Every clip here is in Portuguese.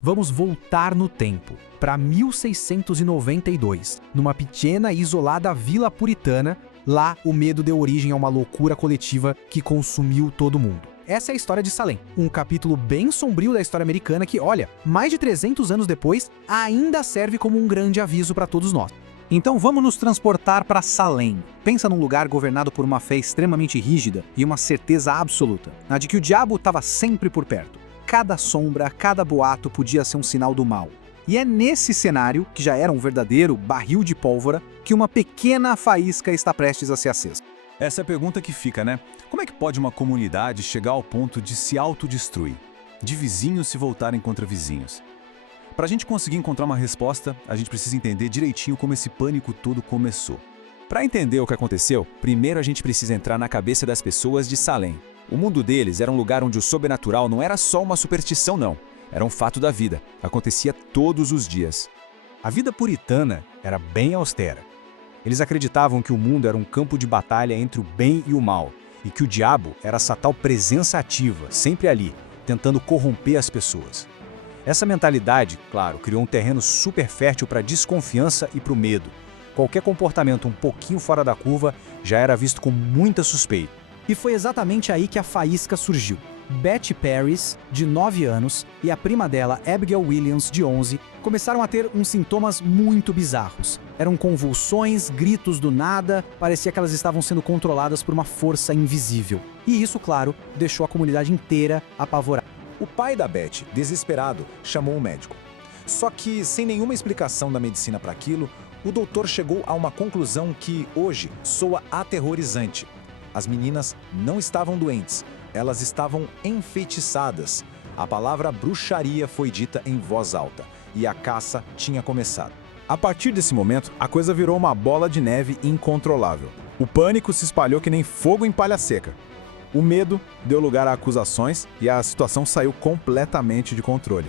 Vamos voltar no tempo, para 1692, numa pequena e isolada vila puritana. Lá, o medo deu origem a uma loucura coletiva que consumiu todo mundo. Essa é a história de Salem, um capítulo bem sombrio da história americana que, olha, mais de 300 anos depois, ainda serve como um grande aviso para todos nós. Então vamos nos transportar para Salem. Pensa num lugar governado por uma fé extremamente rígida e uma certeza absoluta, a de que o diabo estava sempre por perto. Cada sombra, cada boato podia ser um sinal do mal. E é nesse cenário, que já era um verdadeiro barril de pólvora, que uma pequena faísca está prestes a ser acesa. Essa é a pergunta que fica, né? Como é que pode uma comunidade chegar ao ponto de se autodestruir? De vizinhos se voltarem contra vizinhos? Para a gente conseguir encontrar uma resposta, a gente precisa entender direitinho como esse pânico todo começou. Para entender o que aconteceu, primeiro a gente precisa entrar na cabeça das pessoas de Salem. O mundo deles era um lugar onde o sobrenatural não era só uma superstição, não. Era um fato da vida. Acontecia todos os dias. A vida puritana era bem austera. Eles acreditavam que o mundo era um campo de batalha entre o bem e o mal, e que o diabo era essa tal presença ativa, sempre ali, tentando corromper as pessoas. Essa mentalidade, claro, criou um terreno super fértil para a desconfiança e para o medo. Qualquer comportamento um pouquinho fora da curva já era visto com muita suspeita. E foi exatamente aí que a faísca surgiu. Betty Paris, de 9 anos, e a prima dela, Abigail Williams, de 11, começaram a ter uns sintomas muito bizarros. Eram convulsões, gritos do nada, parecia que elas estavam sendo controladas por uma força invisível. E isso, claro, deixou a comunidade inteira apavorada. O pai da Betty, desesperado, chamou o médico. Só que, sem nenhuma explicação da medicina para aquilo, o doutor chegou a uma conclusão que, hoje, soa aterrorizante. As meninas não estavam doentes, elas estavam enfeitiçadas. A palavra bruxaria foi dita em voz alta, e a caça tinha começado. A partir desse momento, a coisa virou uma bola de neve incontrolável. O pânico se espalhou que nem fogo em palha seca. O medo deu lugar a acusações e a situação saiu completamente de controle.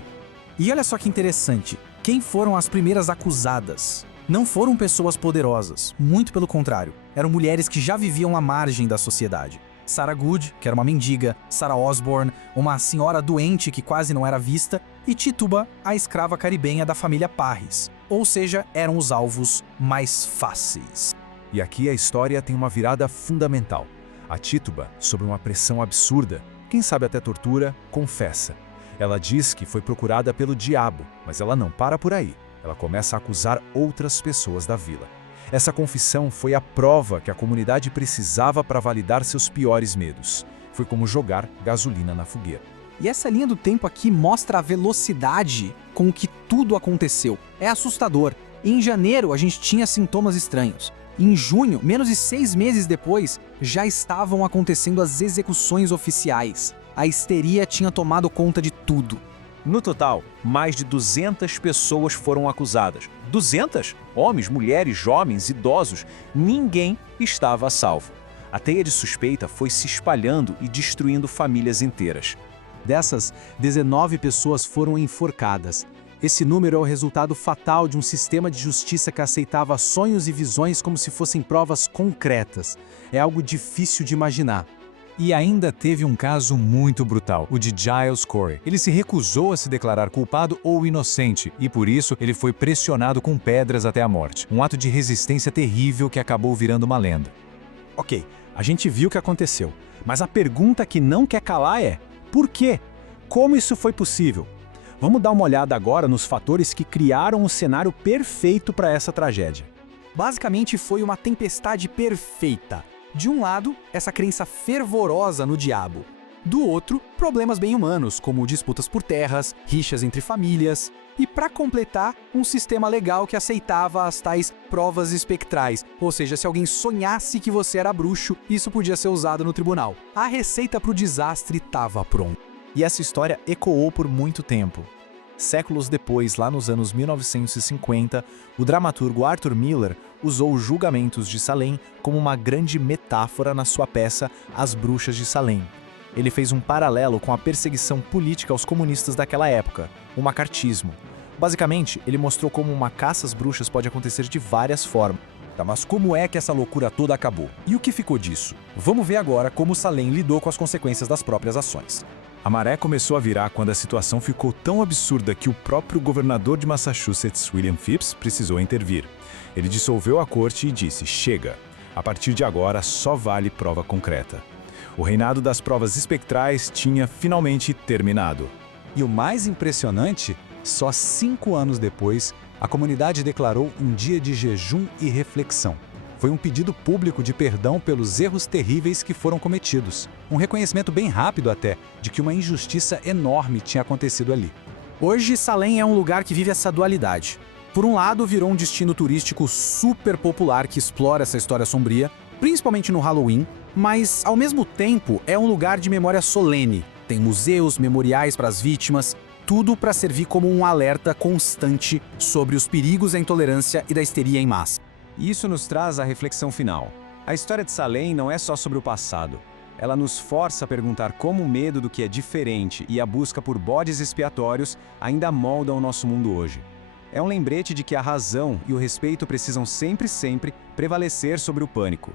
E olha só que interessante, quem foram as primeiras acusadas? Não foram pessoas poderosas, muito pelo contrário. Eram mulheres que já viviam à margem da sociedade. Sarah Good, que era uma mendiga, Sarah Osborne, uma senhora doente que quase não era vista, e Tituba, a escrava caribenha da família Parris. Ou seja, eram os alvos mais fáceis. E aqui a história tem uma virada fundamental. A Tituba, sob uma pressão absurda, quem sabe até tortura, confessa. Ela diz que foi procurada pelo diabo, mas ela não para por aí. Ela começa a acusar outras pessoas da vila. Essa confissão foi a prova que a comunidade precisava para validar seus piores medos. Foi como jogar gasolina na fogueira. E essa linha do tempo aqui mostra a velocidade com que tudo aconteceu. É assustador. Em janeiro, a gente tinha sintomas estranhos. Em junho, menos de 6 meses depois, já estavam acontecendo as execuções oficiais. A histeria tinha tomado conta de tudo. No total, mais de 200 pessoas foram acusadas. 200? Homens, mulheres, jovens, idosos. Ninguém estava a salvo. A teia de suspeita foi se espalhando e destruindo famílias inteiras. Dessas, 19 pessoas foram enforcadas. Esse número é o resultado fatal de um sistema de justiça que aceitava sonhos e visões como se fossem provas concretas. É algo difícil de imaginar. E ainda teve um caso muito brutal, o de Giles Corey. Ele se recusou a se declarar culpado ou inocente, e por isso ele foi pressionado com pedras até a morte. Um ato de resistência terrível que acabou virando uma lenda. Ok, a gente viu o que aconteceu, mas a pergunta que não quer calar é: por quê? Como isso foi possível? Vamos dar uma olhada agora nos fatores que criaram o cenário perfeito para essa tragédia. Basicamente foi uma tempestade perfeita. De um lado, essa crença fervorosa no diabo. Do outro, problemas bem humanos, como disputas por terras, rixas entre famílias. E para completar, um sistema legal que aceitava as tais provas espectrais. Ou seja, se alguém sonhasse que você era bruxo, isso podia ser usado no tribunal. A receita para o desastre estava pronta. E essa história ecoou por muito tempo. Séculos depois, lá nos anos 1950, o dramaturgo Arthur Miller usou os julgamentos de Salem como uma grande metáfora na sua peça As Bruxas de Salem. Ele fez um paralelo com a perseguição política aos comunistas daquela época, o macartismo. Basicamente, ele mostrou como uma caça às bruxas pode acontecer de várias formas. Tá, mas como é que essa loucura toda acabou? E o que ficou disso? Vamos ver agora como Salem lidou com as consequências das próprias ações. A maré começou a virar quando a situação ficou tão absurda que o próprio governador de Massachusetts, William Phips, precisou intervir. Ele dissolveu a corte e disse: chega, a partir de agora só vale prova concreta. O reinado das provas espectrais tinha finalmente terminado. E o mais impressionante, só 5 anos depois, a comunidade declarou um dia de jejum e reflexão. Foi um pedido público de perdão pelos erros terríveis que foram cometidos. Um reconhecimento bem rápido até, de que uma injustiça enorme tinha acontecido ali. Hoje, Salem é um lugar que vive essa dualidade. Por um lado, virou um destino turístico super popular que explora essa história sombria, principalmente no Halloween, mas, ao mesmo tempo, é um lugar de memória solene. Tem museus, memoriais para as vítimas, tudo para servir como um alerta constante sobre os perigos da intolerância e da histeria em massa. E isso nos traz à reflexão final. A história de Salem não é só sobre o passado. Ela nos força a perguntar como o medo do que é diferente e a busca por bodes expiatórios ainda moldam o nosso mundo hoje. É um lembrete de que a razão e o respeito precisam sempre prevalecer sobre o pânico.